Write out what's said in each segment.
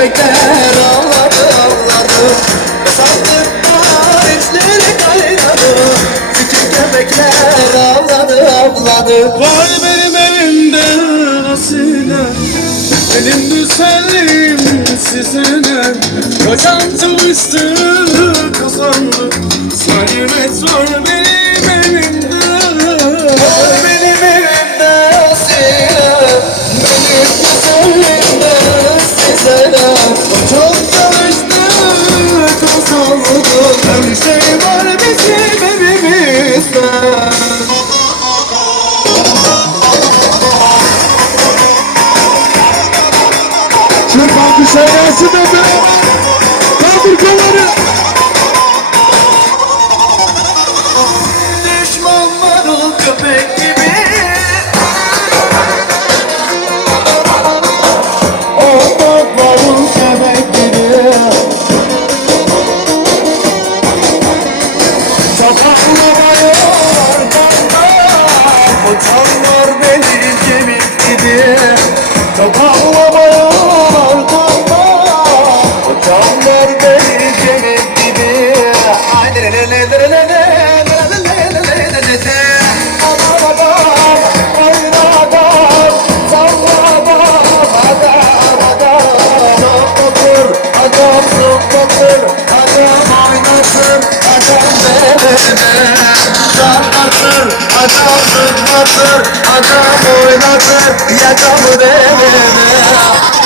köpekler avladı avladı Sandık bahar içleri kaynadı. Küçük köpekler avladı avladı Vay benim elimde nasine Benim güzelliğim size ne Kaçan tüm Çok çalıştık usulduk Her şey var bizim evimizde Çırpan düşer gelsin dedi. Kaldır kolları Adam oynatır yakamı beni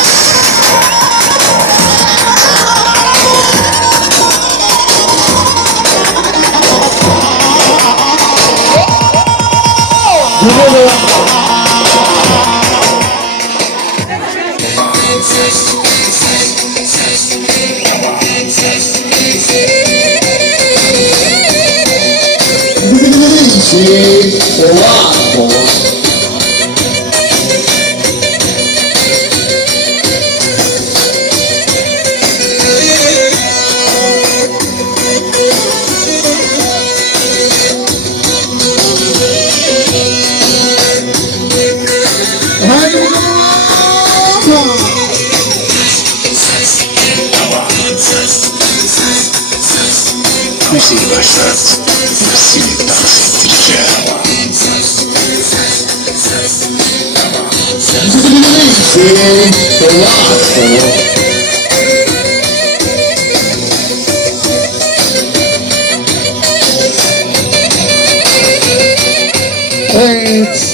Duralım. Birbirleri için olan Sizi We seni dans ettireceğim. Seni dolar Evet.